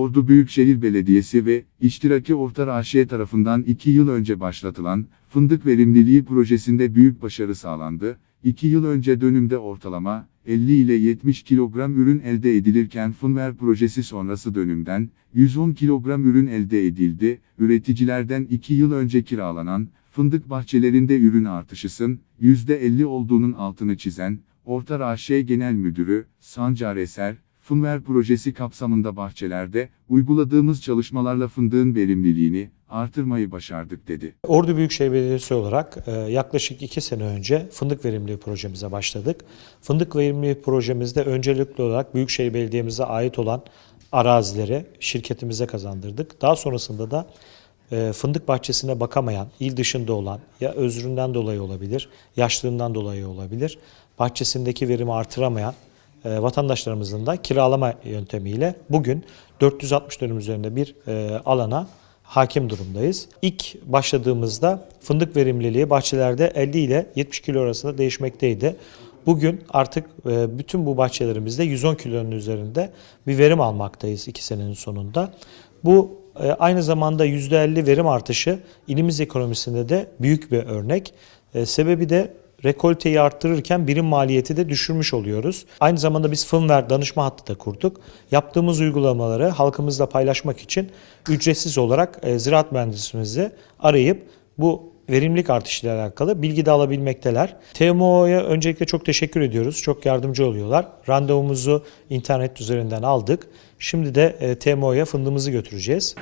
Ordu Büyükşehir Belediyesi ve İştiraki Orta AŞ tarafından 2 yıl önce başlatılan fındık verimliliği projesinde büyük başarı sağlandı. 2 yıl önce dönümde ortalama 50 ile 70 kilogram ürün elde edilirken Fınver projesi sonrası dönümden 110 kilogram ürün elde edildi. Üreticilerden 2 yıl önce kiralanan fındık bahçelerinde ürün artışısın %50 olduğunun altını çizen Orta AŞ Genel Müdürü Sancar Eser, Fınver projesi kapsamında bahçelerde uyguladığımız çalışmalarla fındığın verimliliğini artırmayı başardık dedi. Ordu Büyükşehir Belediyesi olarak e, yaklaşık iki sene önce fındık verimliliği projemize başladık. Fındık verimliliği projemizde öncelikli olarak Büyükşehir Belediye'mize ait olan arazileri şirketimize kazandırdık. Daha sonrasında da e, fındık bahçesine bakamayan, il dışında olan ya özründen dolayı olabilir, yaşlılığından dolayı olabilir, bahçesindeki verimi artıramayan vatandaşlarımızın da kiralama yöntemiyle bugün 460 dönüm üzerinde bir e, alana hakim durumdayız. İlk başladığımızda fındık verimliliği bahçelerde 50 ile 70 kilo arasında değişmekteydi. Bugün artık e, bütün bu bahçelerimizde 110 kilonun üzerinde bir verim almaktayız 2 senenin sonunda. Bu e, aynı zamanda %50 verim artışı ilimiz ekonomisinde de büyük bir örnek. E, Sebebi de rekolteyi arttırırken birim maliyeti de düşürmüş oluyoruz. Aynı zamanda biz Fınver danışma hattı da kurduk. Yaptığımız uygulamaları halkımızla paylaşmak için ücretsiz olarak e, ziraat mühendisimizi arayıp bu verimlilik artışıyla alakalı bilgi de alabilmekteler. TMO'ya öncelikle çok teşekkür ediyoruz. Çok yardımcı oluyorlar. Randevumuzu internet üzerinden aldık. Şimdi de e, TMO'ya fındığımızı götüreceğiz.